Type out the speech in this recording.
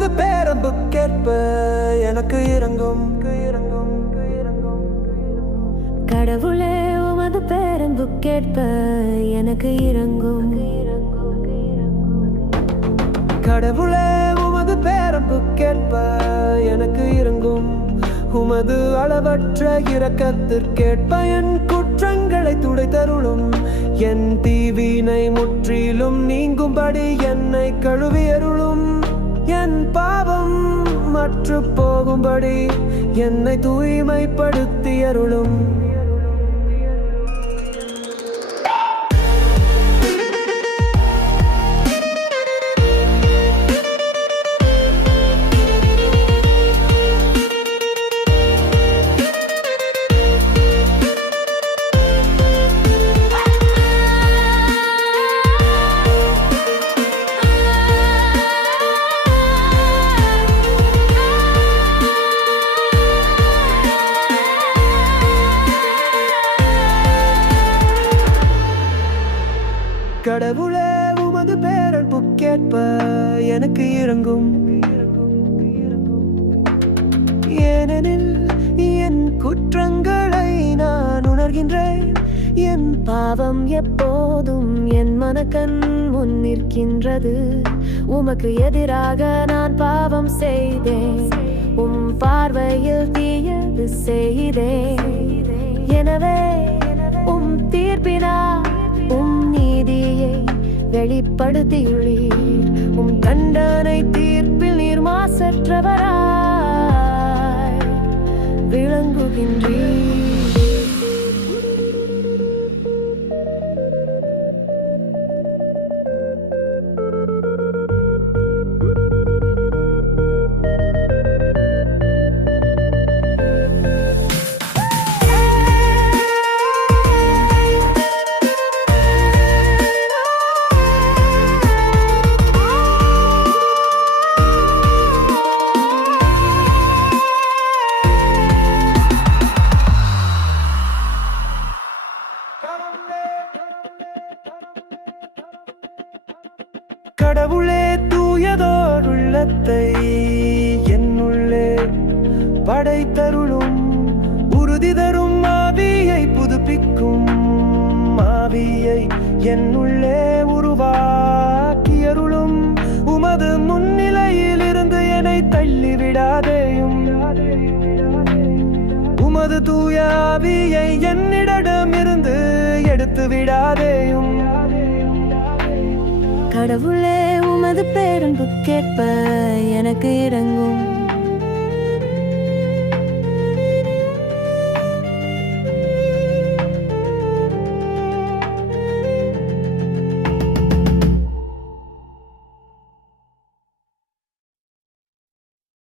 உமது பேரன்பு கேட்ப எனக்கு இறங்கும். கடவுளே உமது பேரன்பு கேட்ப எனக்கு இறங்கும். கடவுளே உமது பேரன்பு கேட்ப எனக்கு இறங்கும். உமது அளவற்ற இரக்கத்திற்கேற்ப என் குற்றங்களை துடைத்தருளும். என் தீவினை முற்றிலும் நீங்கும்படி என்னை கழுவியருளும். என் பாவம் மற்று போகும்படி என்னை தூய்மைப்படுத்தியருளும். கடவுளே உமது பேரன்பு கேட்ப எனக்கு இறங்கும். ஏனெனில் என் குற்றங்களை நான் உணர்கின்றேன். என் பாவம் எப்போதும் என் மனக்கண் முன் நிற்கின்றது. உமக்கு எதிராக நான் பாவம் செய்தேன். உம் பார்வையில் தீயது செய்தேன். எனவே உம் தீர்ப்பினால் உம் நீதியை வெளிப்படுத்தியுள்ளீர். உம் தண்டனை தீர்ப்பில் நீர் மாசற்றவராய் விளங்குகின்றீர். கடவுளே தூயதோர் உள்ளத்தை என்னுள்ளே படைத்தருளும். உறுதி தரும் ஆவியை புதுப்பிக்கும். ஆவியை என்னுள்ளே உருவாக்கியருளும். உமது முன்னிலையில் இருந்து என்னை தள்ளிவிடாதேயும். உமது தூய ஆவியை என்னிடமிருந்து எடுத்து விடாதேயும். கடவுளே உமது பேரன்பு கேட்ப எனக்கு இறங்கும்.